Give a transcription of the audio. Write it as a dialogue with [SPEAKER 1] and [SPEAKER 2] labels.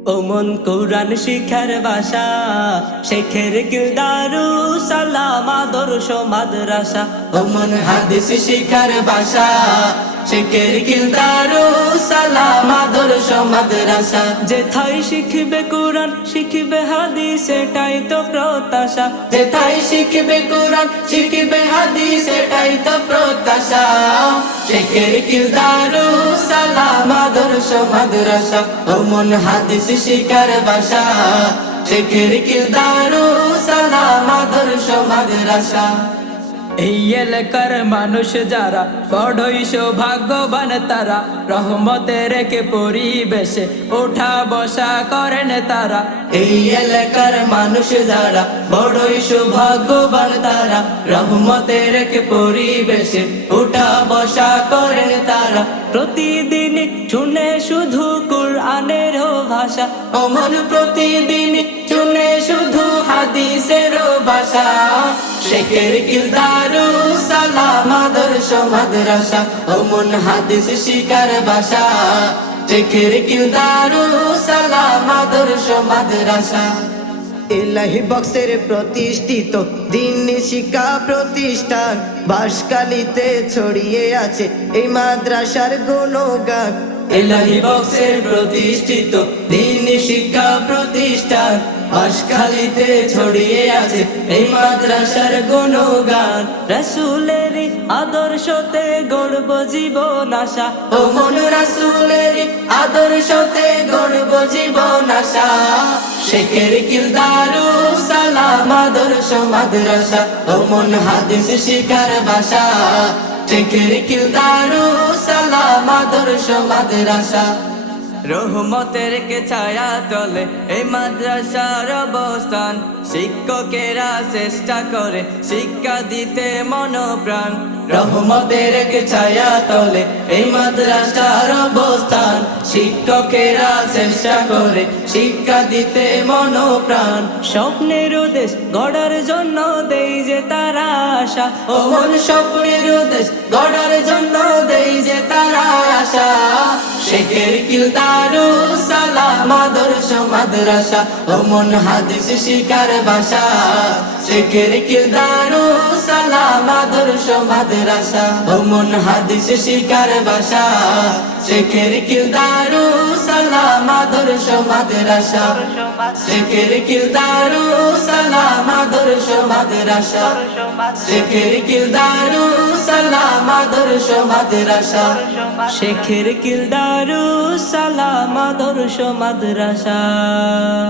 [SPEAKER 1] ও মন কোরআন শিখার ভাষা, শেখের কিলদারু সালাম আদর্শ মাদ্রাসা। ও মন হাদিস শিখার ভাষা, শেখের কিলদারু সালাম আদর্শ মাদ্রাসা। যেথায় শিখবে কোরআন শিখবে হাদিস এটাই তো প্রত্যাশা, যেথায় শিখবে কোরআন শিখবে হাদিস এটাই তো প্রত্যাশা। শেখের কিলদারু সালাম আদর্শ মাদ্রাসা। ও মন হাদিস শিখার ভাষা, শেখের কিলদারু সালাম আদর্শ মাদ্রাসা। এই এলাকার মানুষ যারা বড়ই সৌভাগ্যবান তারা, রহমতের কে পরিবেশে ওঠা বসা করেন তারা। এই এলাকার মানুষ যারা বড়ই সৌভাগ্যবান তারা, রহমতের কে পরিবেশে ওঠা বসা করেন তারা। প্রতিদিন শুনে শুধু কুরআনের ভাষা, ও মন প্রতিদিন শুনে শুধু হাদিসের ভাষা। শেখের কিলদারু সালাম আদর্শ মাদ্রাসা। ও মন হাদিস শিখার ভাষা, শেখের কিলদারু সালাম আদর্শ মাদ্রাসা। ইলাহি বক্সের প্রতিষ্ঠিত দ্বীনি শিক্ষা প্রতিষ্ঠান, বাঁশখালীতে ছড়িয়ে আছে এই মাদ্রাসার গুণগান। ইলাহি বক্সের প্রতিষ্ঠিত দ্বীনি শিক্ষা প্রতিষ্ঠান, বাঁশখালীতে ছড়িয়ে আছে এই মাদ্রাসার গুণগান। রাসূলের আদর্শতে গড়ব জীবন আশা, ও মন রাসূলের আদর্শতে গড়ব জীবন আশা। শেখের কিলদারু সালাম আদর্শ মাদ্রাসা। ও মন হাদিস শিখার ভাষা, শেখের কিলদারু সালাম আদর্শ মাদ্রাসা। রহমতের কে ছায়া তলে এই মাদ্রাসার অবস্থান, শিক্ষকেরা চেষ্টা করে শিক্ষা দিতে মনপ্রাণ। রহমতের কে ছায়া তলে এই মাদ্রাসার অবস্থান, শিক্ষকেরা চেষ্টা করে শিক্ষা দিতে মনপ্রাণ। স্বপ্নের দেশ গড়ার জন্য দেই যে তারা আশা, ও মন স্বপ্নের দেশ গড়ার জন্য দেই যে তারা আশা। শেখের কিলদারু সালাম আদর্শ মাদ্রাসা। ও মন হাদিস শিখার ভাষা, শেখের কিলদারু সালাম আদর্শ মাদ্রাসা। ও মন হাদিস শিখার ভাষা, শেখের কিলদারু সালাম আদর্শ মাদ্রাসা। শেখের কিলদারু সালাম আদর্শ মাদ্রাসা। শেখের কিলদারু সালাম আদর্শ মাদ্রাসা। শেখের কিলদারু সালাম আদর্শ মাদ্রাসা।